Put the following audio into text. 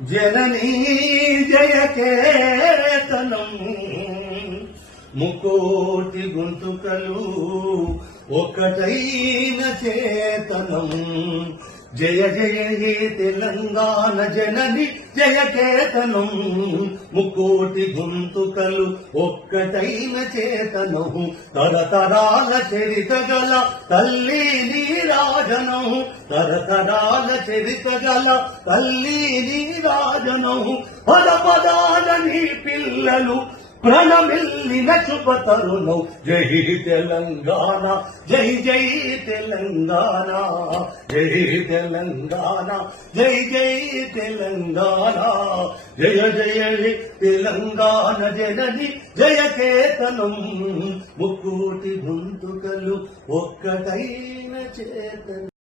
జననీ జయకేతనం ముకోటి గొంతుకలు ఒకటైన చేతనం జయ జయ హే తెలంగాణ జనని జయకేతనం ముకోటి గొంతుకలు ఒక్కటైన చేతనం తరతరాల చరిత గల తల్లి నీరాజనం తరతరాల చరిత గల తల్లి నీరాజనం పద పదాల నీ పిల్లలు ప్రణమిల్లిన శుభ తరుణం జై తెలంగాణ జై జై తెలంగాణ జై తెలంగాణ జై జై తెలంగాణ జయ జయ తెలంగాణ జనని జయకేతనం ముక్కోటి గొంతుకలు ఒక్కటైన చేతనం.